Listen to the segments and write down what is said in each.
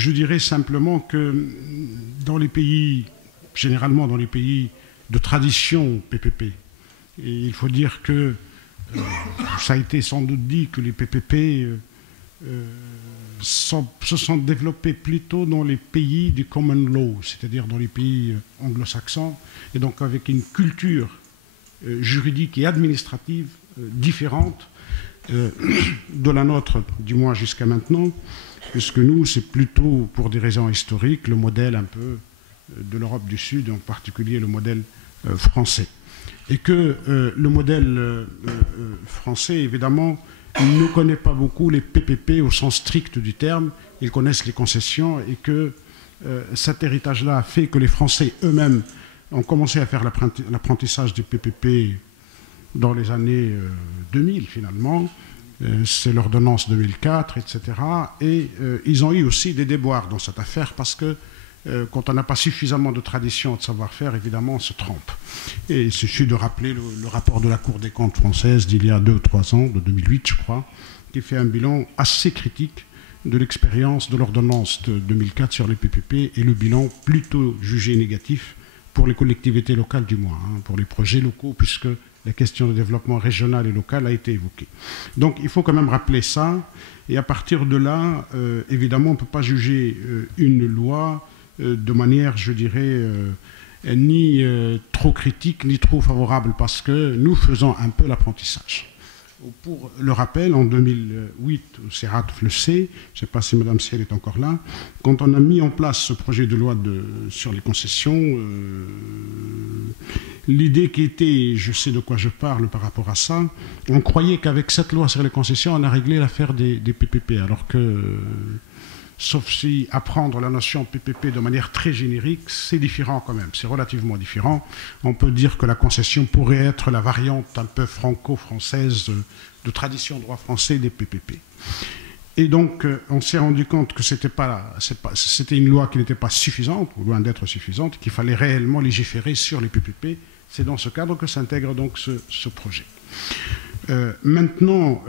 Je dirais simplement que dans les pays, généralement dans les pays de tradition PPP, et il faut dire que ça a été sans doute dit que les PPP se sont développés plutôt dans les pays du common law, c'est-à-dire dans les pays anglo-saxons, et donc avec une culture juridique et administrative différente de la nôtre, du moins jusqu'à maintenant, puisque nous, c'est plutôt pour des raisons historiques, le modèle un peu de l'Europe du Sud, en particulier le modèle français. Et que le modèle français, évidemment, ne connaît pas beaucoup les PPP au sens strict du terme. Ils connaissent les concessions et que cet héritage-là a fait que les Français eux-mêmes ont commencé à faire l'apprentissage du PPP dans les années 2000, finalement. C'est l'ordonnance 2004, etc. Et ils ont eu aussi des déboires dans cette affaire parce que quand on n'a pas suffisamment de tradition et de savoir-faire, évidemment, on se trompe. Et il suffit de rappeler le rapport de la Cour des comptes française d'il y a 2 ou 3 ans, de 2008, je crois, qui fait un bilan assez critique de l'expérience de l'ordonnance de 2004 sur les PPP et le bilan plutôt jugé négatif pour les collectivités locales du moins, pour les projets locaux, puisque la question de développement régional et local a été évoquée. Donc il faut quand même rappeler ça, et à partir de là, évidemment, on ne peut pas juger une loi de manière, je dirais, ni trop critique, ni trop favorable, parce que nous faisons un peu l'apprentissage. Pour le rappel, en 2008, Serratov le sait, je ne sais pas si Mme Ciel est encore là, quand on a mis en place ce projet de loi sur les concessions, l'idée qui était, je sais de quoi je parle par rapport à ça, on croyait qu'avec cette loi sur les concessions, on a réglé l'affaire des PPP, alors que, sauf si apprendre la notion PPP de manière très générique, c'est différent quand même, c'est relativement différent. On peut dire que la concession pourrait être la variante un peu franco-française de tradition droit français des PPP. Et donc, on s'est rendu compte que c'était une loi qui n'était pas suffisante, ou loin d'être suffisante, qu'il fallait réellement légiférer sur les PPP. C'est dans ce cadre que s'intègre donc ce projet. Maintenant,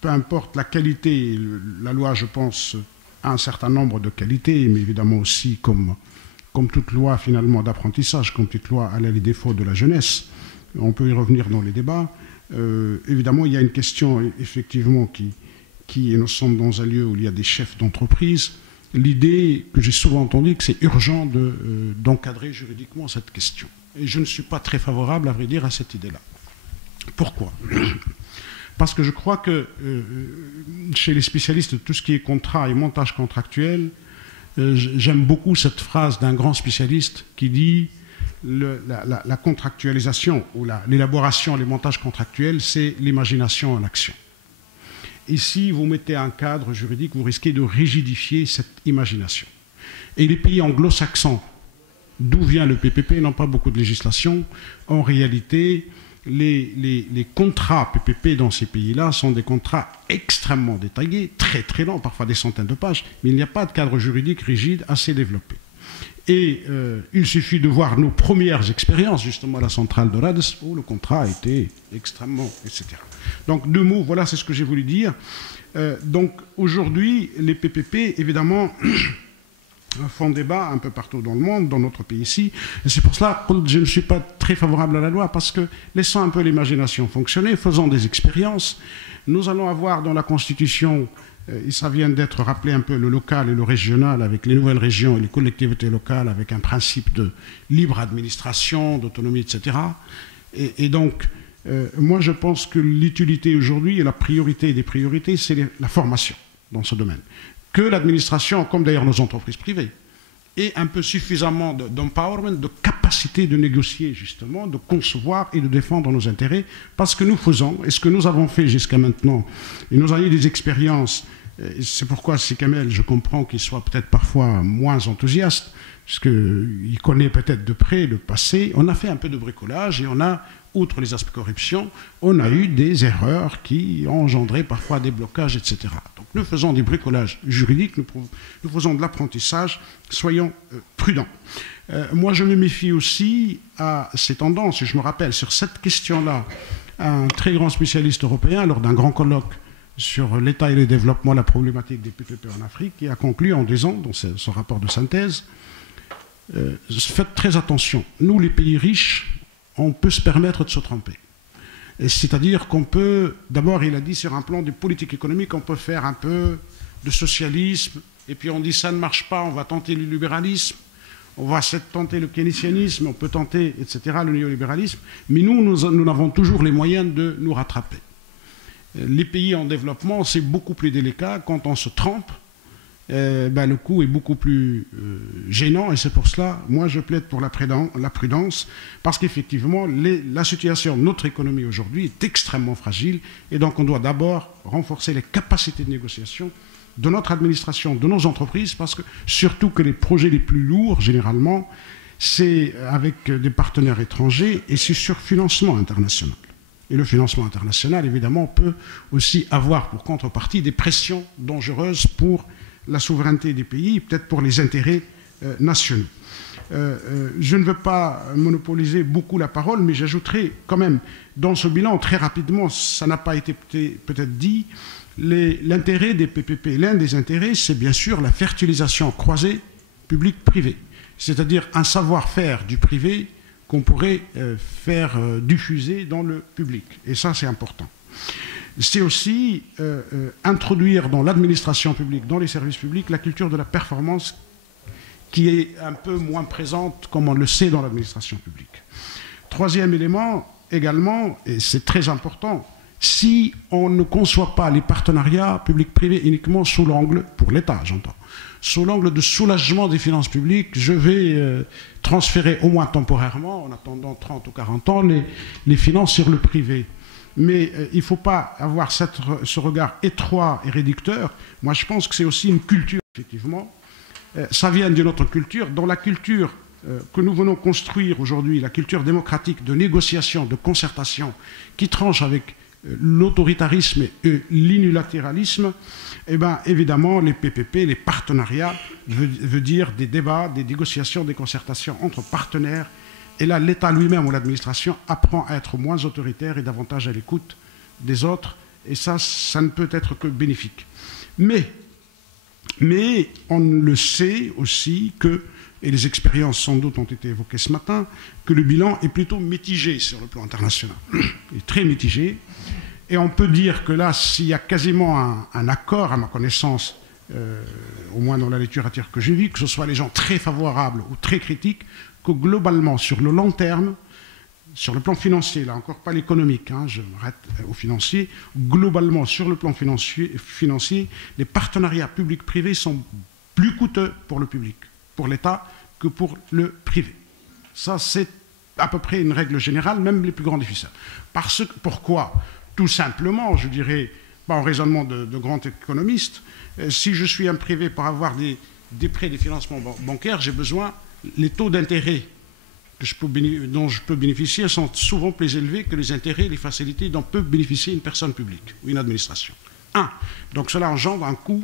peu importe la qualité, la loi, je pense, a un certain nombre de qualités, mais évidemment aussi, comme toute loi finalement d'apprentissage, comme toute loi à les défauts de la jeunesse, on peut y revenir dans les débats. Évidemment, il y a une question effectivement et nous sommes dans un lieu où il y a des chefs d'entreprise, l'idée que j'ai souvent entendue que c'est urgent d'encadrer juridiquement cette question. Et je ne suis pas très favorable, à vrai dire, à cette idée-là. Pourquoi ? Parce que je crois que chez les spécialistes de tout ce qui est contrat et montage contractuel, j'aime beaucoup cette phrase d'un grand spécialiste qui dit la contractualisation ou l'élaboration, les montages contractuels, c'est l'imagination en action. Et si vous mettez un cadre juridique, vous risquez de rigidifier cette imagination. Et les pays anglo-saxons, d'où vient le PPP, n'ont pas beaucoup de législation. En réalité, les contrats PPP dans ces pays-là sont des contrats extrêmement détaillés, très très longs, parfois des centaines de pages, mais il n'y a pas de cadre juridique rigide assez développé. Et il suffit de voir nos premières expériences, justement à la centrale de Rades, où le contrat a été extrêmement, etc. Donc 2 mots, voilà, c'est ce que j'ai voulu dire. Donc aujourd'hui, les PPP, évidemment, font débat un peu partout dans le monde, dans notre pays ici. Et c'est pour cela que je ne suis pas très favorable à la loi, parce que laissons un peu l'imagination fonctionner, faisons des expériences. Nous allons avoir dans la Constitution, et ça vient d'être rappelé un peu, le local et le régional, avec les nouvelles régions et les collectivités locales, avec un principe de libre administration, d'autonomie, etc. Et donc, moi je pense que l'utilité aujourd'hui et la priorité des priorités, c'est la formation dans ce domaine. Que l'administration, comme d'ailleurs nos entreprises privées, ait un peu suffisamment d'empowerment, de capacité de négocier justement, de concevoir et de défendre nos intérêts, parce que nous faisons, et ce que nous avons fait jusqu'à maintenant, et nous avons eu des expériences, c'est pourquoi si Kamel, je comprends qu'il soit peut-être parfois moins enthousiaste, puisqu'il connaît peut-être de près le passé, on a fait un peu de bricolage et on a, outre les aspects corruption, on a eu des erreurs qui ont engendré parfois des blocages, etc. Donc nous faisons des bricolages juridiques, nous faisons de l'apprentissage, soyons prudents. Moi je me méfie aussi à ces tendances, et je me rappelle sur cette question-là, un très grand spécialiste européen, lors d'un grand colloque sur l'État et le développement, la problématique des PPP en Afrique, et a conclu en disant, dans son rapport de synthèse, faites très attention. Nous, les pays riches, on peut se permettre de se tromper. C'est-à-dire qu'on peut, d'abord, il a dit, sur un plan de politique économique, on peut faire un peu de socialisme, et puis on dit ça ne marche pas, on va tenter le libéralisme, on va tenter le keynésianisme, on peut tenter, etc., le néolibéralisme, mais nous avons toujours les moyens de nous rattraper. Les pays en développement, c'est beaucoup plus délicat. Quand on se trompe, le coup est beaucoup plus gênant, et c'est pour cela, moi je plaide pour la prudence, parce qu'effectivement, la situation de notre économie aujourd'hui est extrêmement fragile, et donc on doit d'abord renforcer les capacités de négociation de notre administration, de nos entreprises, parce que surtout que les projets les plus lourds, généralement, c'est avec des partenaires étrangers, et c'est sur financement international. Et le financement international, évidemment, peut aussi avoir pour contrepartie des pressions dangereuses pour la souveraineté des pays, peut-être pour les intérêts nationaux. Je ne veux pas monopoliser beaucoup la parole, mais j'ajouterai quand même, dans ce bilan, très rapidement, ça n'a pas été peut-être dit, l'intérêt des PPP. L'un des intérêts, c'est bien sûr la fertilisation croisée public-privé, c'est-à-dire un savoir-faire du privé qu'on pourrait faire diffuser dans le public. Et ça, c'est important. C'est aussi introduire dans l'administration publique, dans les services publics, la culture de la performance qui est un peu moins présente, comme on le sait, dans l'administration publique. Troisième élément, également, et c'est très important, si on ne conçoit pas les partenariats publics-privés uniquement sous l'angle, pour l'État j'entends, sous l'angle de soulagement des finances publiques, je vais transférer au moins temporairement, en attendant 30 ou 40 ans, les finances sur le privé. Mais il ne faut pas avoir ce regard étroit et réducteur. Moi, je pense que c'est aussi une culture, effectivement. Ça vient d'une autre culture. Dans la culture que nous venons construire aujourd'hui, la culture démocratique de négociation, de concertation, qui tranche avec l'autoritarisme et l'unilatéralisme, eh bien, évidemment, les PPP, les partenariats, veut dire des débats, des négociations, des concertations entre partenaires. Et là, l'État lui-même ou l'administration apprend à être moins autoritaire et davantage à l'écoute des autres. Et ça ne peut être que bénéfique. Mais on le sait aussi que, et les expériences sans doute ont été évoquées ce matin, que le bilan est plutôt mitigé sur le plan international. Il est très mitigé. Et on peut dire que là, s'il y a quasiment un accord, à ma connaissance, au moins dans la littérature que j'ai vue, que ce soit les gens très favorables ou très critiques, que globalement, sur le long terme, sur le plan financier, là encore pas l'économique, hein, je m'arrête au financier, globalement sur le plan financier, les partenariats publics-privés sont plus coûteux pour le public, pour l'État, que pour le privé. Ça, c'est à peu près une règle générale, même les plus grands déficits. Pourquoi? Tout simplement, je dirais, pas en raisonnement de grands économistes, si je suis un privé pour avoir des prêts, des financements bancaires, j'ai besoin, les taux d'intérêt dont je peux bénéficier sont souvent plus élevés que les intérêts, les facilités dont peut bénéficier une personne publique ou une administration. Donc cela engendre un coût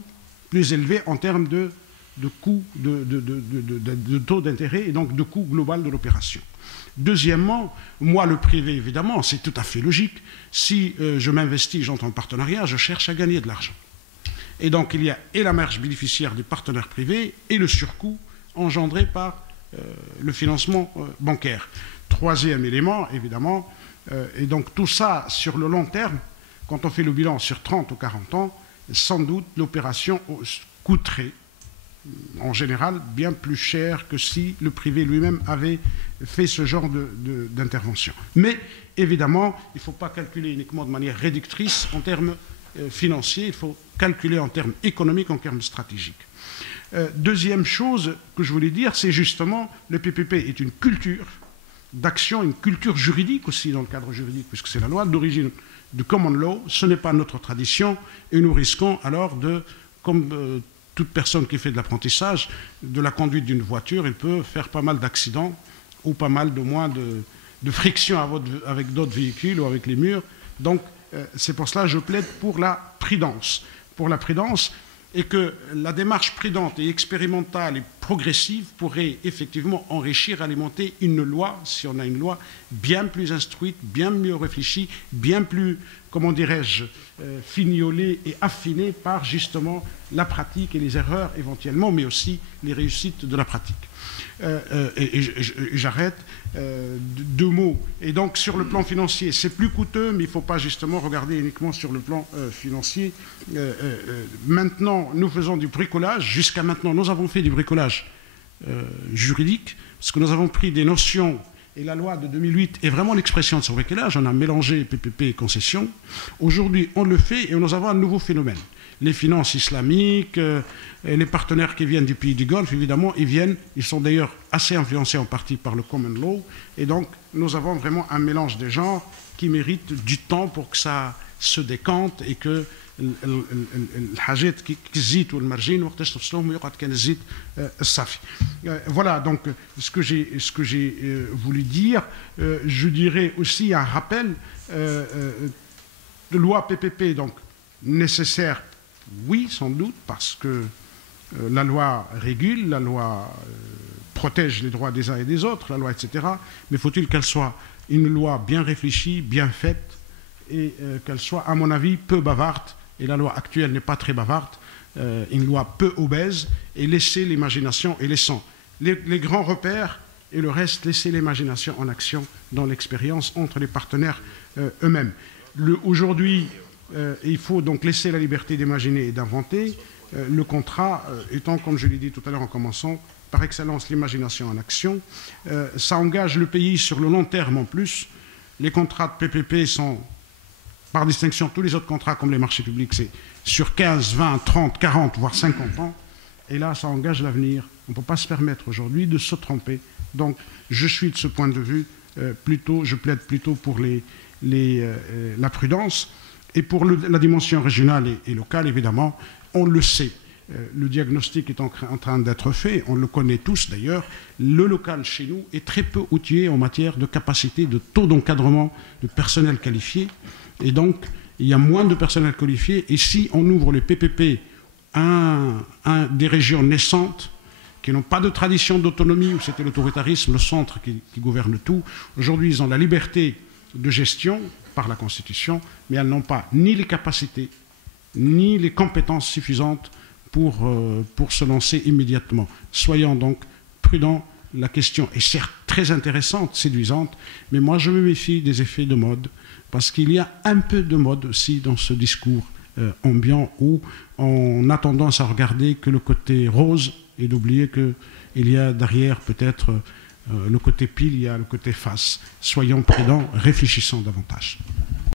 plus élevé en termes de coût de taux d'intérêt et donc de coût global de l'opération. Deuxièmement, moi, le privé, évidemment, c'est tout à fait logique. Si je m'investis, j'entre en partenariat, je cherche à gagner de l'argent. Et donc, il y a et la marge bénéficiaire du partenaire privé et le surcoût engendré par le financement bancaire. Troisième élément, évidemment, et donc tout ça, sur le long terme, quand on fait le bilan sur 30 ou 40 ans, sans doute l'opération coûterait en général bien plus cher que si le privé lui-même avait fait ce genre d'intervention. Mais évidemment, il ne faut pas calculer uniquement de manière réductrice en termes financiers, il faut calculer en termes économiques, en termes stratégiques. Deuxième chose que je voulais dire, c'est justement le PPP est une culture d'action, une culture juridique aussi dans le cadre juridique, puisque c'est la loi d'origine du common law, ce n'est pas notre tradition, et nous risquons alors de, comme toute personne qui fait de l'apprentissage, de la conduite d'une voiture, il peut faire pas mal d'accidents ou pas mal de moins de friction avec d'autres véhicules ou avec les murs. Donc c'est pour cela que je plaide pour la prudence. Et que la démarche prudente et expérimentale et progressive pourrait effectivement enrichir, alimenter une loi, si on a une loi bien plus instruite, bien mieux réfléchie, bien plus, comment dirais-je, fignolée et affinée par justement la pratique et les erreurs éventuellement, mais aussi les réussites de la pratique. J'arrête. 2 mots. Et donc sur le plan financier, c'est plus coûteux, mais il ne faut pas justement regarder uniquement sur le plan financier. Maintenant, nous faisons du bricolage. Jusqu'à maintenant, nous avons fait du bricolage juridique, parce que nous avons pris des notions, et la loi de 2008 est vraiment l'expression de ce bricolage. On a mélangé PPP et concession. Aujourd'hui, on le fait et nous avons un nouveau phénomène. Les finances islamiques, les partenaires qui viennent du pays du Golfe, évidemment, ils sont d'ailleurs assez influencés en partie par le common law, et donc nous avons vraiment un mélange des genres qui mérite du temps pour que ça se décante et que voilà donc ce que j'ai voulu dire. Je dirais aussi un rappel de loi PPP, donc nécessaire. Oui, sans doute, parce que la loi régule, la loi protège les droits des uns et des autres, la loi, etc. Mais faut-il qu'elle soit une loi bien réfléchie, bien faite, et qu'elle soit, à mon avis, peu bavarde. Et la loi actuelle n'est pas très bavarde, une loi peu obèse, et laisser l'imagination, et laissant les grands repères, et le reste, laisser l'imagination en action dans l'expérience entre les partenaires eux-mêmes. Aujourd'hui, il faut donc laisser la liberté d'imaginer et d'inventer, le contrat étant, comme je l'ai dit tout à l'heure en commençant, par excellence l'imagination en action. Ça engage le pays sur le long terme en plus. Les contrats de PPP sont, par distinction, tous les autres contrats comme les marchés publics, c'est sur 15, 20, 30, 40, voire 50 ans. Et là, ça engage l'avenir. On ne peut pas se permettre aujourd'hui de se tromper. Donc, je suis de ce point de vue je plaide plutôt pour la prudence. Et pour la dimension régionale et locale, évidemment, on le sait. Le diagnostic est en train d'être fait, on le connaît tous d'ailleurs. Le local chez nous est très peu outillé en matière de capacité, de taux d'encadrement de personnel qualifié. Et donc, il y a moins de personnel qualifié. Et si on ouvre les PPP à des régions naissantes, qui n'ont pas de tradition d'autonomie, où c'était l'autoritarisme, le centre qui gouverne tout, aujourd'hui, ils ont la liberté de gestion par la Constitution, mais elles n'ont pas ni les capacités, ni les compétences suffisantes pour se lancer immédiatement. Soyons donc prudents. La question est certes très intéressante, séduisante, mais moi je me méfie des effets de mode, parce qu'il y a un peu de mode aussi dans ce discours ambiant où on a tendance à regarder que le côté rose et d'oublier qu'il y a derrière peut-être le côté pile, il y a le côté face. Soyons prudents, réfléchissons davantage.